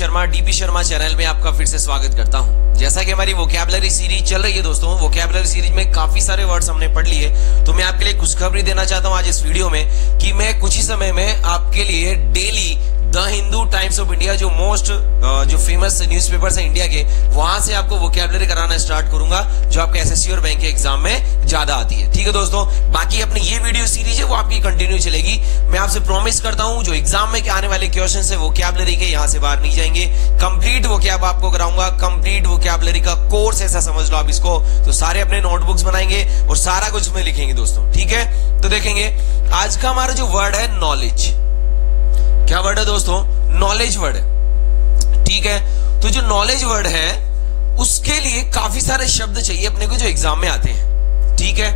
Sharma DP Sharma channel में आपका फिर से स्वागत करता हूं। जैसा कि हमारी वोकैबुलरी सीरीज चल रही है दोस्तों, वोकैबुलरी सीरीज में काफी सारे वर्ड्स हमने पढ़ लिए, तो मैं आपके लिए खुशखबरी देना चाहता हूं आज इस वीडियो में कि मैं कुछ ही समय में आपके लिए daily the Hindu times of India जो फेमस न्यूज़पेपर्स है इंडिया के, वहां से आपको वोकैबुलरी कराना स्टार्ट करूंगा जो आपके एसएससी और बैंक के एग्जाम में ज्यादा आती है। ठीक है दोस्तों, बाकी अपनी ये वीडियो सीरीज है वो आपकी कंटिन्यू चलेगी। मैं आपसे प्रॉमिस करता हूं जो एग्जाम में आने वाले क्वेश्चन है वोकैबुलरी के, यहां से बाहर नहीं जाएंगे। कंप्लीट वोकैब आपको कराऊंगा, कंप्लीट वोकैबुलरी का कोर्स ऐसा समझ लो आप इसको। तो सारे अपने नोटबुक्स बनाएंगे और सारा कुछ उसमें लिखेंगे दोस्तों। ठीक है, तो देखेंगे आज का हमारा जो वर्ड है नॉलेज। क्या वर्ड है दोस्तों? नॉलेज वर्ड है। ठीक है, तो जो नॉलेज वर्ड है उसके लिए काफी सारे शब्द चाहिए अपने को जो एग्जाम में आते हैं। ठीक है,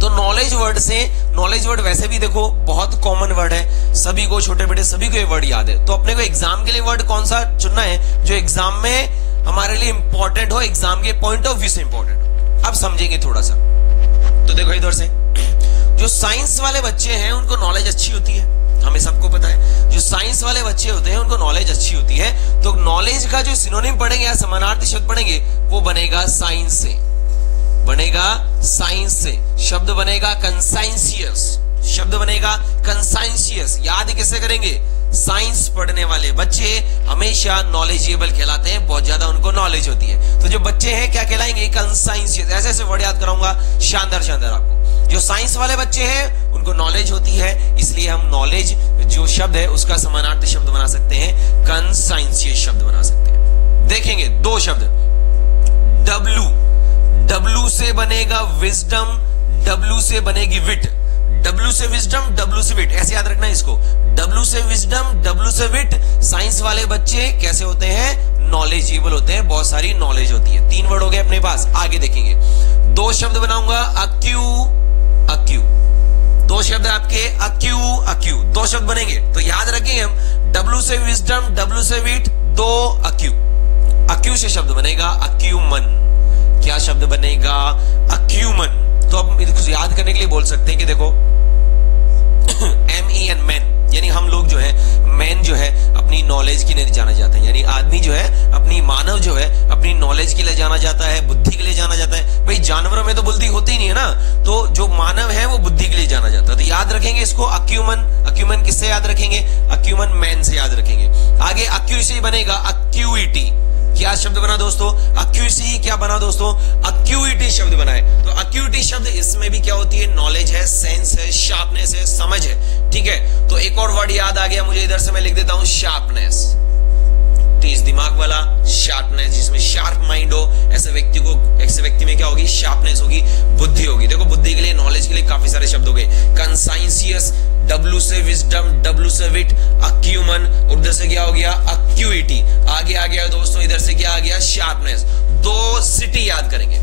तो नॉलेज वर्ड वैसे भी देखो बहुत कॉमन वर्ड है, सभी को, छोटे बड़े सभी को ये वर्ड याद है। तो अपने को एग्जाम के लिए वर्ड कौन सा चुनना है जो एग्जाम में हमारे लिए इंपॉर्टेंट हो, एग्जाम के पॉइंट ऑफ व्यू से इंपॉर्टेंट। अब समझेंगे थोड़ा सा, तो देखो इधर से जो साइंस वाले बच्चे हैं उनको नॉलेज अच्छी होती है, हमें सबको पता है। जो साइंस वाले बच्चे होते हैं उनको नॉलेज अच्छी होती है, तो नॉलेज का जो सिनोनिम पढ़ेंगे या समानार्थी शब्द पढ़ेंगे वो बनेगा साइंस से, बनेगा साइंस से। शब्द बनेगा कंसाइंसियस, शब्द बनेगा कंसाइंसियस। याद कैसे करेंगे? साइंस पढ़ने वाले बच्चे हमेशा नॉलेजेबल कहलाते हैं, बहुत ज्यादा उनको नॉलेज होती है। तो जो बच्चे हैं क्या कहलाएंगे? कंसाइंसियस। ऐसे ऐसे वर्ड याद कराऊंगा शानदार शानदार आपको। जो साइंस वाले बच्चे हैं उनको नॉलेज होती है, इसलिए हम नॉलेज जो शब्द है उसका समानार्थी शब्द बना सकते हैं, कंसाइंसियस शब्द बना सकते हैं। देखेंगे दो शब्द, डब्लू से बनेगा विजडम, डब्लू से बनेगी विट। डब्लू से विजडम, डब्लू से विट, ऐसे याद रखना इसको। डब्लू से विजडम, डब्लू से विट। साइंस वाले बच्चे कैसे होते हैं? नॉलेजेबल होते हैं, बहुत सारी नॉलेज होती है। तीन वर्ड हो गए अपने पास। आगे देखेंगे दो शब्द बनाऊंगा, अक्यू। दो शब्द आपके अक्यू, दो शब्द बनेंगे। तो याद रखेंगे हम डब्लू से विजडम, डब्लू से विट, दो अक्यू से शब्द बनेगा अक्यूमन। क्या शब्द बनेगा? अक्यूमन। तो अब इसको याद करने के लिए बोल सकते हैं कि देखो MEN मैन, यानी हम लोग जो है मैन जो है अपनी नॉलेज के लिए जाना जाता है, यानी आदमी जो है अपनी मानव जो है अपनी नॉलेज के लिए जाना जाता है, बुद्धि के लिए जाना जाता है। भाई जानवरों में तो बुद्धि होती नहीं है ना, तो जो मानव है वो बुद्धि के लिए जाना जाता है। तो याद रखेंगे इसको अक्यूमन किससे याद रखेंगे? अक्यूमन मैन से याद रखेंगे। आगे अक्यूरेसी बनेगा अक्यूइटी। क्या शब्द बना दोस्तों? अक्यूरेसी। क्या बना दोस्तों? अक्यूइटी शब्द बना है। तो अक्यूइटी शब्द इसमें भी क्या होती है? नॉलेज है, सेंस है, शार्पनेस है, समझ है। ठीक है, तो एक और वर्ड याद आ गया मुझे, इधर से मैं लिख देता हूं शार्पनेस। तेज दिमाग वाला, शार्पनेस, जिसमें शार्प माइंड हो, ऐसे व्यक्ति में क्या होगी? शार्पनेस होगी, बुद्धि होगी। देखो बुद्धि के लिए, नॉलेज के लिए काफी सारे शब्द हो गए। कंसाइंसियस, डब्लू से विजडम, डब्लू से विट, अक्यूमन, उधर से क्या हो गया? अक्यूइटी। आगे आ गया दोस्तों, इधर से क्या आ गया? शार्पनेस। दो सिटी याद करेंगे,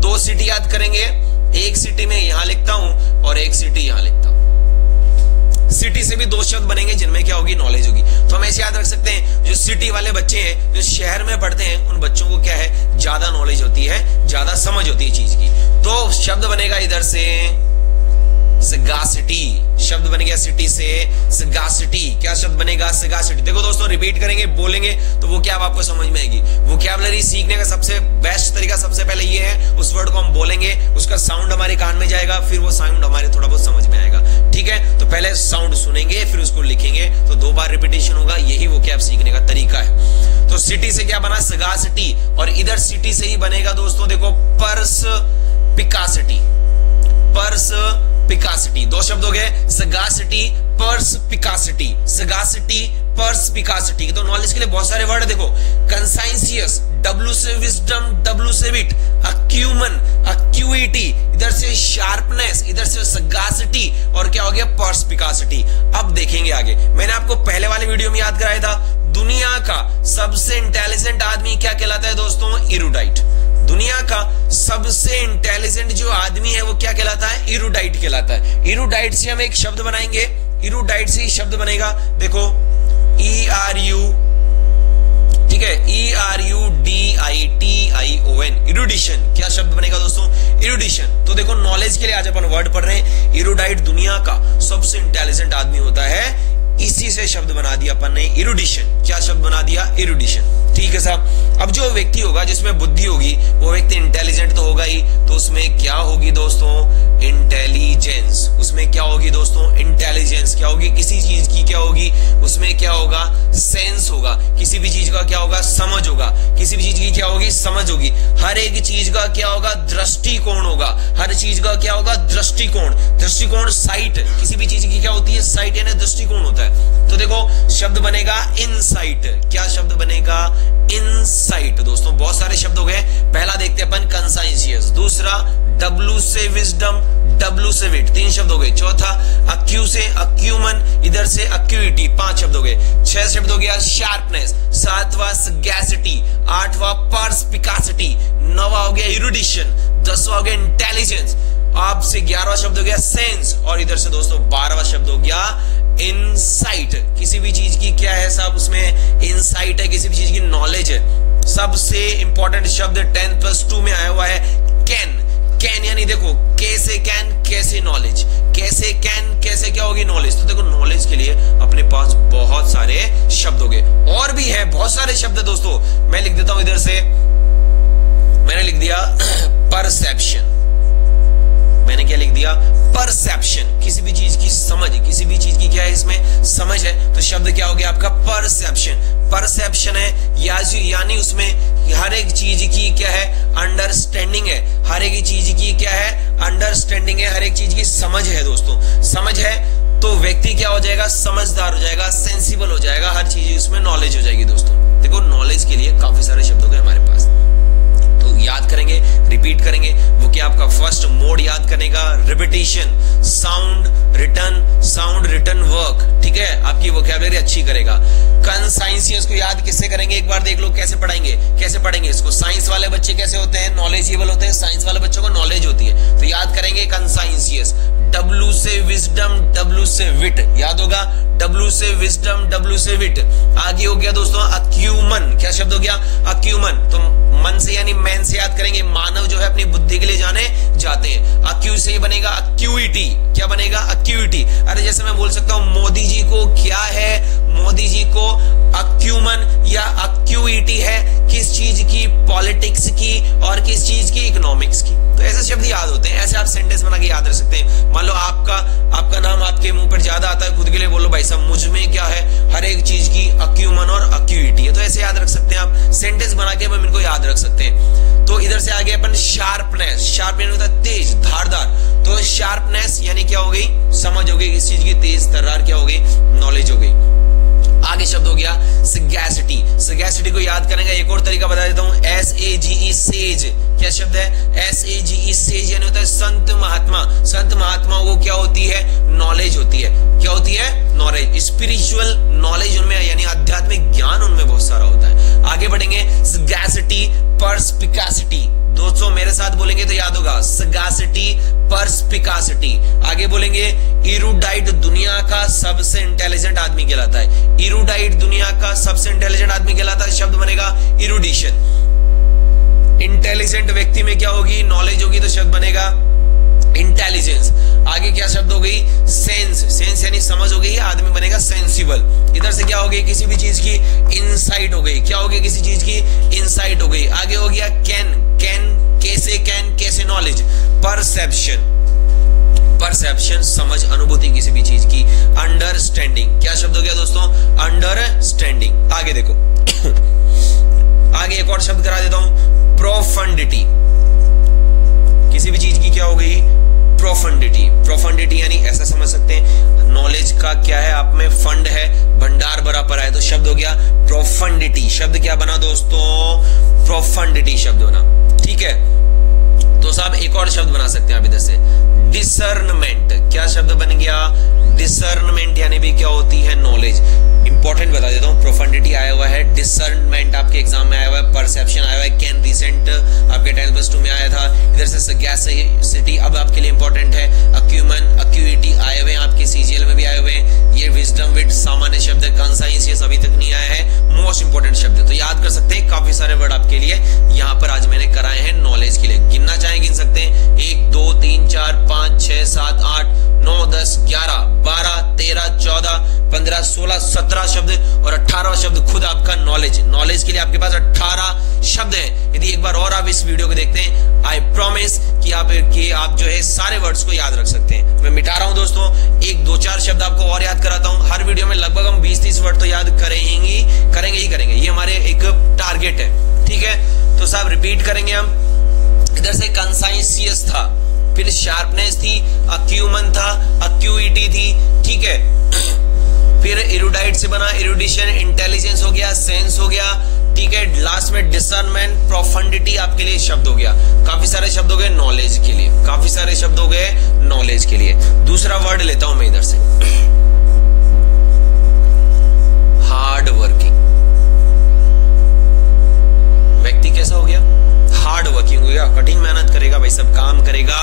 दो सिटी याद करेंगे। एक सिटी में यहां लिखता हूं और एक सिटी यहां लिखता हूं। सिटी से भी दो शब्द बनेंगे जिनमें क्या होगी? नॉलेज होगी। तो हम ऐसे याद रख सकते हैं जो सिटी वाले बच्चे हैं, जो शहर में पढ़ते हैं, उन बच्चों को क्या है? ज्यादा नॉलेज होती है, ज्यादा समझ होती है चीज की। तो शब्द बनेगा इधर से सगासिटी, शब्द बन गया सिटी से सगासिटी। क्या शब्द बनेगा? सगासिटी। देखो दोस्तों रिपीट करेंगे, बोलेंगे तो वो क्या आपको समझ में आएगी। वोकैबुलरी सीखने का सबसे बेस्ट तरीका सबसे पहले ये है, उस वर्ड को हम बोलेंगे, उसका साउंड हमारे कान में जाएगा, फिर वो साउंड हमारे थोड़ा बहुत समझ में आएगा। ठीक है, तो पहले साउंड सुनेंगे फिर उसको लिखेंगे, तो दो बार रिपीटेशन होगा, यही वोकैब सीखने का तरीका है। तो सिटी से क्या बना? सगासिटी। और इधर सिटी से ही बनेगा दोस्तों देखो पर्सपिकासिटी, पर्सपिकासिटी। दो शब्द हो गए, सगासिटी, पर्सपिकासिटी, सगासिटी, पर्सपिकासिटी। तो नॉलेज के लिए बहुत सारे वर्ड है देखो, कंसाइंसियस, डब्लू से विजडम, डब्लू से विट, अक्यूमन, अक्यूइटी, इधर से शार्पनेस, इधर से सगासिटी, और क्या हो गया? पर्सपिकासिटी। अब देखेंगे आगे, मैंने आपको पहले वाले वीडियो में याद कराया था, दुनिया का सबसे इंटेलिजेंट आदमी क्या कहलाता है दोस्तों? इरूडाइट। दुनिया का सबसे इंटेलिजेंट जो आदमी है वो क्या कहलाता है? इरूडाइट कहलाता है। इरूडाइट से हम एक शब्द बनाएंगे, इरूडाइट से ही शब्द बनेगा देखो ERU, ठीक है, ERUDITION, इरूडिशन। क्या शब्द बनेगा दोस्तों? इरूडिशन। तो देखो नॉलेज के लिए आज अपन वर्ड पढ़ रहे हैं, इरूडाइट दुनिया का सबसे इंटेलिजेंट आदमी होता है इसी से शब्द बना दिया अपन ने इरुडिशन। क्या शब्द बना दिया? इरुडिशन। ठीक है साहब। अब जो व्यक्ति होगा जिसमें बुद्धि होगी वो व्यक्ति इंटेलिजेंट तो होगा ही, तो उसमें क्या होगी दोस्तों? इंटेलिजेंस। उसमें क्या होगी दोस्तों? इंटेलिजेंस। क्या होगी? किसी चीज की क्या होगी? उसमें क्या होगा? सेंस होगा। किसी भी चीज का क्या होगा? समझ होगा। किसी भी चीज की क्या होगी? समझ होगी। हर एक चीज का क्या होगा? दृष्टिकोण होगा। हर चीज का क्या होगा? दृष्टिकोण। दृष्टिकोण साइट। किसी भी चीज की क्या होती है? साइट यानी दृष्टिकोण होता है। तो देखो शब्द बनेगा इनसाइट। क्या शब्द बनेगा? इनसाइट। दोस्तों बहुत सारे शब्द हो गए। पहला देखते हैं अपन कंसाइंशियस, दूसरा डब्लू से विजडम, डब्लू से विट, 3 शब्द हो गए। चौथा अक्यू से अक्यूमन, इधर से अक्यूइटी, 5 शब्द हो गए। 6 शब्द हो गया शार्पनेस, 7वां सगैसिटी, 8वां पर्सपिकासिटी, 9वां हो गया इरुडिशन, 10वां हो गया इंटेलिजेंस, आपसे 11वां शब्द हो गया सेंस, और इधर से दोस्तों 12वां शब्द हो गया इनसाइट। किसी भी चीज की क्या है साहब? उसमें इनसाइट है, किसी भी चीज की नॉलेज है। सबसे इंपॉर्टेंट शब्द 10+2 में आया हुआ है कैन। कैन यानी देखो कैसे कैन, कैसे नॉलेज, कैसे कैन, कैसे क्या होगी? नॉलेज। तो देखो नॉलेज के लिए अपने पास बहुत सारे शब्द हो गए, और भी है बहुत सारे शब्द दोस्तों। मैं लिख देता हूं इधर से, मैंने लिख दिया परसेप्शन। मैंने क्या लिख दिया? परसेप्शन। किसी भी चीज की समझ, किसी भी चीज की क्या है इसमें? समझ है, तो शब्द क्या हो गया आपका? परसेप्शन। परसेप्शन है यानी उसमें हर एक चीज की क्या है? अंडरस्टैंडिंग है। हर एक चीज की क्या है? अंडरस्टैंडिंग है। हर एक चीज की समझ है दोस्तों। समझ है तो व्यक्ति क्या हो जाएगा? समझदार हो जाएगा, सेंसिबल हो जाएगा, हर चीज उसमें नॉलेज हो जाएगी दोस्तों। देखो नॉलेज के लिए काफी सारे शब्द हो गए हमारे पास, तो याद करेंगे, रिपीट करेंगे। वो क्या आपका फर्स्ट मोड याद करने का? Repetition, sound written work. ठीक है, आपकी वोकैबुलरी अच्छी करेगा। कंसाइंशियस को याद किससे करेंगे? एक बार देख लो कैसे पढ़ेंगे। कैसे पढ़ेंगे इसको? साइंस वाले बच्चे कैसे होते हैं? नॉलेजेबल होते हैं। साइंस वाले बच्चों को नॉलेज होती है, तो याद करेंगे कंसाइंशियस। डब्लू से विजडम, डब्लू से विट, याद होगा? डब्लू से विजडम, डब्लू से विट। आगे हो गया दोस्तों अक्यूमन। क्या शब्द हो गया? अक्यूमन। तो मन से यानी मैन से याद करेंगे। मानव जो है अपनी बुद्धि के लिए जाने जाते हैं। अक्यू से बनेगा अक्यूइटी। क्या बनेगा? अक्यूइटी। अरे जैसे मैं बोल सकता हूं मोदी जी को क्या है? मोदी जी को अक्यूमन या अक्यूइटी है किस चीज की? पॉलिटिक्स की, और किस चीज की? इकोनॉमिक्स की। तो ऐसे शब्द याद होते हैं, ऐसे आप सेंटेंस बना के याद रख सकते हैं। मान लो आपका नाम आपके मुंह पर ज्यादा आता है, खुद के लिए बोलो भाई साहब मुझ में क्या है? हर एक चीज की अक्यूमन और अक्यूइटी है। तो ऐसे याद रख सकते हैं आप, सेंटेंस बना के हम इनको याद रख सकते हैं। तो इधर से आगे अपन शार्पनेस। शार्पनेस होता है तेज, धारदार। तो शार्पनेस यानी क्या हो गई? समझ हो गई किस चीज की? तेज तर्रार क्या हो गई? नॉलेज हो गई। आगे शब्द हो गया सगैसिटी। सगैसिटी को याद करेंगे, एक और तरीका बता देता हूं, SAGE सेज। क्या शब्द है? SAGE सेज यानी होता है संत महात्मा। संत महात्मा को क्या होती है? नॉलेज होती है। क्या होती है? नॉलेज। स्पिरिचुअल नॉलेज उनमें यानी आध्यात्मिक ज्ञान उनमें बहुत सारा होता है। आगे बढ़ेंगे सगैसिटी, पर्सपिकासिटी। दोस्तों मेरे साथ बोलेंगे तो याद होगा सगासिटी, पर्सपिकासिटी। आगे बोलेंगे इरूडाइट दुनिया का सबसे इंटेलिजेंट आदमी कहलाता है। इरूडाइट दुनिया का सबसे इंटेलिजेंट आदमी कहलाता है, शब्द बनेगा इरूडिशन। इंटेलिजेंट व्यक्ति में क्या होगी? नॉलेज होगी, तो शब्द बनेगा इंटेलिजेंस। आगे क्या शब्द हो गई? सेंस। सेंस यानी समझ हो गई, आदमी बनेगा सेंसिबल। इधर से क्या हो गई? किसी भी चीज की इनसाइट हो गई। क्या हो गई? किसी चीज की इनसाइट हो गई। आगे हो गया कैन। कैन कैसे? कैन कैसे? नॉलेज। परसेप्शन। परसेप्शन समझ, अनुभूति किसी भी चीज की। अंडरस्टैंडिंग। क्या शब्द हो गया दोस्तों? अंडरस्टैंडिंग। आगे देखो आगे एक और शब्द करा देता हूं, प्रोफंडिटी। किसी भी चीज की क्या हो गई? प्रोफंडिटी। प्रोफंडिटी यानी ऐसा समझ सकते हैं नॉलेज का क्या है? आप में फंड है, भंडार भरा पड़ा है, तो शब्द हो गया प्रोफंडिटी। शब्द क्या बना दोस्तों? प्रोफंडिटी शब्द बना। ठीक है, तो साहब एक और शब्द बना सकते हैं आप इधर से, डिसर्नमेंट। क्या शब्द बन गया? डिसर्नमेंट यानी भी क्या होती है? नॉलेज। इंपॉर्टेंट बता देता हूं, प्रोफंडिटी आया हुआ है, डिसर्नमेंट आपके एग्जाम में आया हुआ है, परसेप्शन आया हुआ है, कैन रिसेंट आपके 10+2 में आया था। इधर से सगैसिटी अब आपके लिए इंपॉर्टेंट है, अक्यूमन, अक्यूइटी आए हुए हैं, आपके सीजीएल में भी आए हुए हैं। ये विजडम विद सामान्य शब्द है, कंसाइंशियस अभी तक नहीं आया है, मोस्ट इंपॉर्टेंट शब्द। तो याद कर सकते हैं, काफी सारे वर्ड आपके लिए यहाँ पर आज मैंने कराए हैं नॉलेज के लिए। गिनना चाहें गिन सकते हैं, 1 2 3 4 5 6 7 8 9 10 11 12 13 14 15, 16, 17 शब्द और 18वां शब्द खुद आपका नॉलेज। नॉलेज के लिए आपके पास 18 शब्द हैं। यदि एक बार और आप इस वीडियो को देखते हैं, आई प्रॉमिस कि आप जो है सारे वर्ड्स को याद रख सकते हैं। मैं मिटा रहा हूं दोस्तों, 1, 2, 4 शब्द आपको और याद कराता हूं। हर वीडियो में लगभग हम 20-30 वर्ड तो याद करेंगे। ये हमारे एक टारगेट है, ठीक है। तो साहब रिपीट करेंगे हम। इधर से कंसाइसियस था, फिर शार्पनेस थी, अक्यूमन था, अक्यूइटी थी, ठीक है। फिर इरुडाइट से बना इरुडिशन, इंटेलिजेंस हो गया, सेंस हो गया, ठीक है। लास्ट में डिसर्नमेंट, प्रोफंडिटी आपके लिए शब्द हो गया। काफी सारे शब्द हो गए नॉलेज के लिए, काफी सारे शब्द हो गए नॉलेज के लिए। दूसरा वर्ड लेता हूं मैं इधर से, हार्ड वर्किंग। व्यक्ति कैसा हो गया? हार्ड वर्किंग हो गया, कठिन मेहनत करेगा भाई साहब, काम करेगा,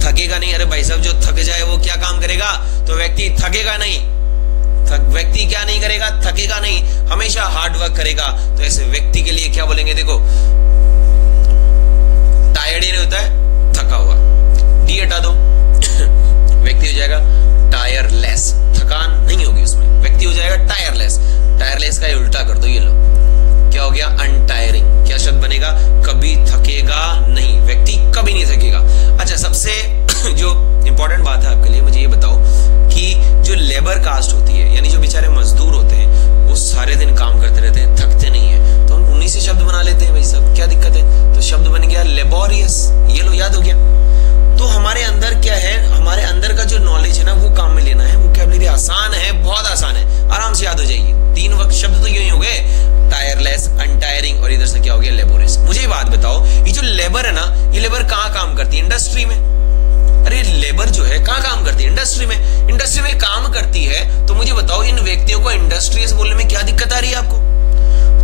थकेगा नहीं। अरे भाई साहब जो थक जाए वो क्या काम करेगा? तो व्यक्ति थकेगा नहीं। व्यक्ति क्या नहीं करेगा? थकेगा नहीं, हमेशा हार्ड वर्क करेगा। तो ऐसे व्यक्ति के लिए क्या बोलेंगे? देखो, टायर्ड ही नहीं होता है, थका हुआ। डी हटा दो व्यक्ति हो जाएगा टायरलेस, थकान नहीं होगी उसमें, व्यक्ति हो जाएगा टायरलेस। टायरलेस का उल्टा कर दो, ये लो क्या हो गया? अनटायरिंग। क्या शब्द बनेगा? कभी थकेगा नहीं, व्यक्ति कभी नहीं थकेगा। अच्छा, सबसे जो इंपॉर्टेंट बात है आपके लिए, मुझे ये बताओ कि जो लेबर कास्ट होती है, यानी जो बेचारे मजदूर होते हैं, वो सारे दिन काम करते रहते हैं, थकते नहीं है, तो हम उन्हीं से शब्द बना लेते हैं भाई साहब, क्या दिक्कत है? तो शब्द बन गया लेबोरियस, ये लो याद हो गया। तो हमारे अंदर क्या है? हमारे अंदर का जो नॉलेज है ना, वो काम में लेना है। वोकैबुलरी आसान है, बहुत आसान है, आराम से याद हो जाएगी। 3 वक्त शब्द तो यही हो गए, टायरलेस, अनटायरिंग और इधर से क्या हो गया? लेबोरियस। मुझे बात बताओ, ये जो लेबर है ना, ये लेबर कहाँ काम करती है? इंडस्ट्री में। अरे लेबर जो है कहाँ काम करती है? इंडस्ट्री में। इंडस्ट्री में काम करती है, तो मुझे बताओ इन व्यक्तियों को इंडस्ट्रियस बोलने में क्या दिक्कत आ रही है आपको?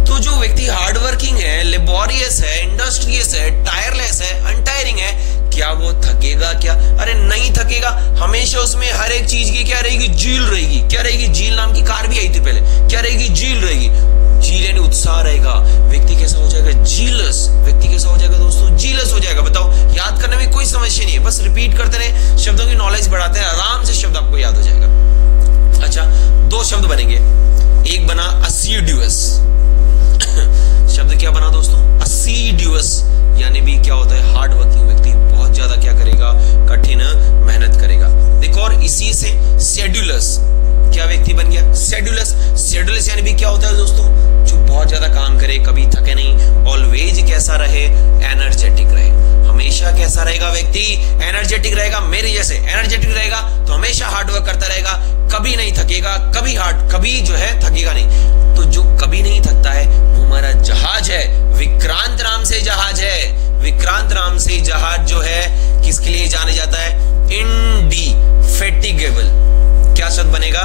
तो जो व्यक्ति हार्ड वर्किंग है, लेबोरियस है, इंडस्ट्रियस है, टायरलेस है, अनटायरिंग है, क्या वो थकेगा क्या? अरे नहीं थकेगा। हमेशा उसमें हर एक चीज की क्या रहेगी? जील रहेगी। क्या रहेगी? जील नाम की कार भी आई थी पहले। क्या रहेगी? जील रहेगी। जील यानी उत्साह रहेगा। व्यक्ति कैसा हो जाएगा? जीलस। व्यक्ति कैसा हो जाएगा दोस्तों? जीलस हो जाएगा। बताओ, याद करने में कोई समस्या नहीं है, बस रिपीट करते रहे, शब्दों की नॉलेज बढ़ाते हैं, आराम से शब्द आपको याद हो जाएगा। अच्छा, 2 शब्द बनेंगे। एक बना असीड्यूअस। शब्द क्या बना दोस्तों? असीड्यूअस, यानी भी क्या होता है? हार्ड वर्किंग व्यक्ति, बहुत ज्यादा क्या करेगा? कठिन मेहनत करेगा। देखो, और इसी से शेड्यूलस, क्या व्यक्ति बन गया? शेड्यूलस। शेड्यूलस यानी भी क्या होता है दोस्तों? जो बहुत ज्यादा काम करे, कभी थके नहीं, ऑलवेज कैसा रहे? एनर्जेटिक रहे। हमेशा कैसा रहेगा व्यक्ति? एनर्जेटिक रहेगा। मेरे जैसे एनर्जेटिक रहेगा तो हमेशा हार्ड वर्क करता रहेगा, कभी नहीं थकेगा, कभी जो है थकेगा नहीं। तो जो कभी नहीं थकता है वो हमारा जहाज है, विक्रांत नाम से जहाज है। विक्रांत नाम से जहाज जो है किसके लिए जाने जाता है? इंडिफेटिगेबल। क्या शब्द बनेगा?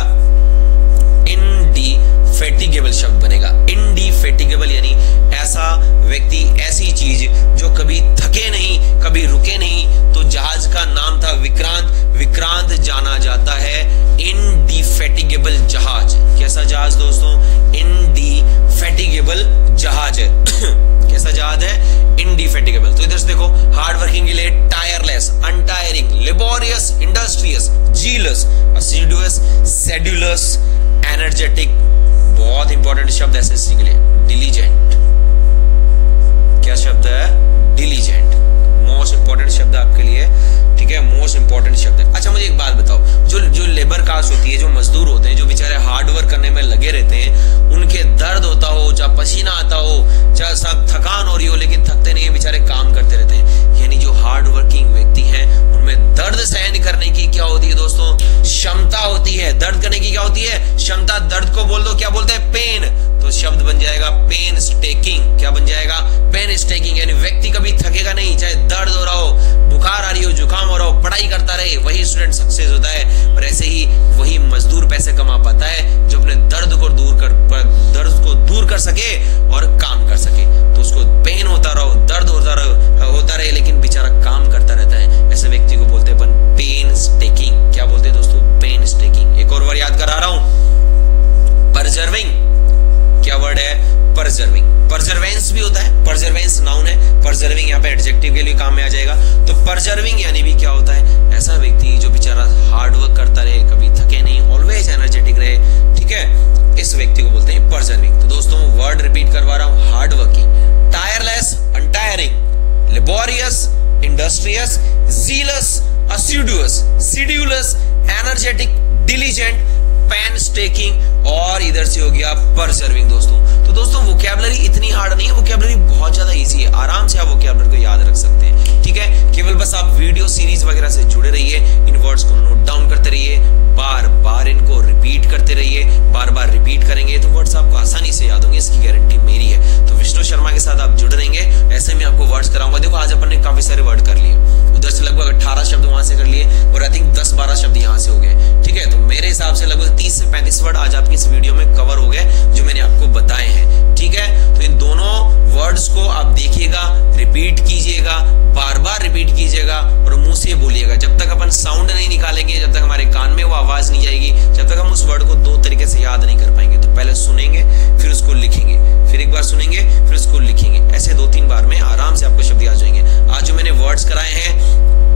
इंडिफेटिगेबल शब्द बनेगा। इंडिफेटिगेबल यानी ऐसा व्यक्ति, ऐसी चीज जो कभी थके नहीं, कभी रुके नहीं। तो जहाज का नाम था विक्रांत। विक्रांत जाना जाता है इंडिफेटिगेबल जहाज। कैसा जहाज दोस्तों? इंडिफेटिगेबल जहाज है। कैसा जहाज है? इंडिफेटिगेबल। तो इधर से देखो, हार्ड वर्किंग के लिए tireless, untiring, laborious, industrious, zealous, assiduous, sedulous, energetic. बहुत इंपॉर्टेंट शब्द एसएससी के लिए, डिलीजेंट। क्या शब्द है? डिलीजेंट। मोस्ट इंपॉर्टेंट शब्द आपके लिए, ठीक है, मोस्ट इंपॉर्टेंट शब्द है। अच्छा, मुझे एक बात बताओ, जो लेबर कास्ट होती है, जो मजदूर होते हैं, जो बेचारे हार्ड वर्क करने में लगे रहते हैं, उनके दर्द होता हो, चाहे पसीना आता हो, चाहे सब थकान हो रही हो, लेकिन थकते नहीं है, बेचारे काम करते रहते हैं। यानी जो हार्ड वर्किंग व्यक्ति हैं, उनमें दर्द सहन करने की क्या होती है दोस्तों? क्षमता होती है। दर्द करने की क्या होती है? क्षमता। दर्द को बोल दो, क्या बोलते हैं? पेन। तो शब्द बन जाएगा पेन स्टेकिंग। क्या बन जाएगा? Pen stacking. यानी व्यक्ति कभी थकेगा नहीं, चाहे दर्द हो रहा हो, बुखार आ रही हो, जुकाम हो रहा हो, पढ़ाई करता रहे, वही स्टूडेंट सक्सेस होता है। और ऐसे ही वही मजदूर पैसे कमा पाता है जो अपने दर्द को दूर कर सके और काम कर सके। तो उसको पेन होता रहो, दर्द होता रहे, लेकिन बेचारा काम करता रहता है। ऐसे व्यक्ति को बोलते हैं पेन स्टेकिंग। क्या बोलते हैं दोस्तों? Pen stacking. एक और वर्ड याद करा रहा हूं, परजर्विंग। क्या वर्ड है? परजर्विंग। परजर्वेंस भी होता है, परजर्वेंस नाउन है, परजर्विंग यहाँ पे एडजेक्टिव के लिए काम में आ जाएगा। तो परजर्विंग यानी भी क्या होता है? ऐसा व्यक्ति जो बेचारा हार्ड वर्क करता रहे, कभी थके नहीं, ऑलवेज एनर्जेटिक रहे, ठीक परजर्विंग। तो दोस्तों वर्ड रिपीट करवा रहा हूं, hard working, tireless, untiring, laborious, industrious, zealous, assiduous, sedulous, energetic, diligent, painstaking और इधर से हो गया परजर्विंग। दोस्तों वोकैबुलरी इतनी हार्ड नहीं है, वोकैबुलरी बहुत ज्यादा इजी है, आराम से आप वोकैबुलरी को याद रख सकते हैं। ठीक है, केवल बस आप वीडियो सीरीज वगैरह से जुड़े रहिए, इन वर्ड्स को नोट डाउन करते रहिए, बार बार इनको रिपीट करते रहिए। बार बार रिपीट करेंगे तो वर्ड्स आपको आसानी से याद होंगे, इसकी गारंटी मेरी है। तो विष्णु शर्मा के साथ आप जुड़े रहेंगे, ऐसे में आपको वर्ड्स कराऊंगा। देखो आज अपन ने काफी सारे वर्ड कर लिए, उधर से लगभग 18 शब्द वहां से कर लिए और आई थिंक 10-12 शब्द यहाँ से हो गए। ठीक है, तो मेरे हिसाब से लगभग 30 से 35 वर्ड आज आपकी इस वीडियो में कवर हो गए जो मैंने आपको बताए हैं। ठीक है, तो इन दोनों वर्ड्स को आप देखिएगा, रिपीट कीजिएगा, बार बार रिपीट कीजिएगा और मुंह से बोलिएगा। जब तक अपन साउंड नहीं निकालेंगे, जब तक हमारे कान में वो आवाज नहीं जाएगी, जब तक हम उस वर्ड को 2 तरीके से याद नहीं कर पाएंगे। तो पहले सुनेंगे, फिर उसको लिखेंगे, फिर एक बार सुनेंगे, फिर उसको लिखेंगे, ऐसे 2-3 बार में आराम से आपको शब्द आ जाएंगे। आज जो मैंने वर्ड्स कराए हैं,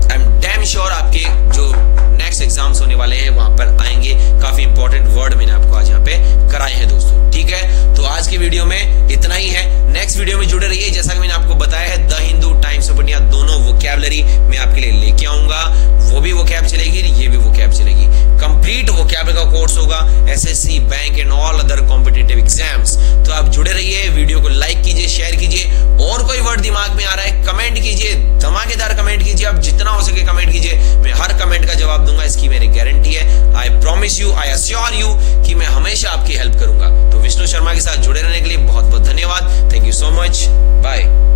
आई एम डैम श्योर आपके जो नेक्स्ट एग्जाम्स होने वाले हैं वहां पर आएंगे। काफी इंपॉर्टेंट वर्ड मैंने आपको आज यहाँ पे कराए हैं दोस्तों। ठीक है, तो आज की वीडियो में इतना ही है। नेक्स्ट वीडियो में जुड़े रहिए, जैसा कि मैंने आपको बताया है, the Hindu, times of India दोनों वोकैबुलरी मैं आपके लिए लेके आऊंगा। वो भी वोकैब चलेगी, ये भी वोकैब चलेगी। कंप्लीट वोकैब का कोर्स होगा, SSC, bank and all other competitive exams. तो आप जुड़े रहिए, वीडियो को लाइक कीजिए, शेयर कीजिए, और कोई वर्ड दिमाग में आ रहा है कमेंट कीजिए, धमाकेदार कमेंट कीजिए, आप जितना हो सके कमेंट कीजिए, मैं हर कमेंट का जवाब दूंगा, इसकी मेरी गारंटी है। I promise you, I assure you कि मैं हमेशा आपकी हेल्प करूंगा। तो विष्णु शर्मा के साथ जुड़े रहने के लिए बहुत बहुत धन्यवाद। Thank you so much, bye.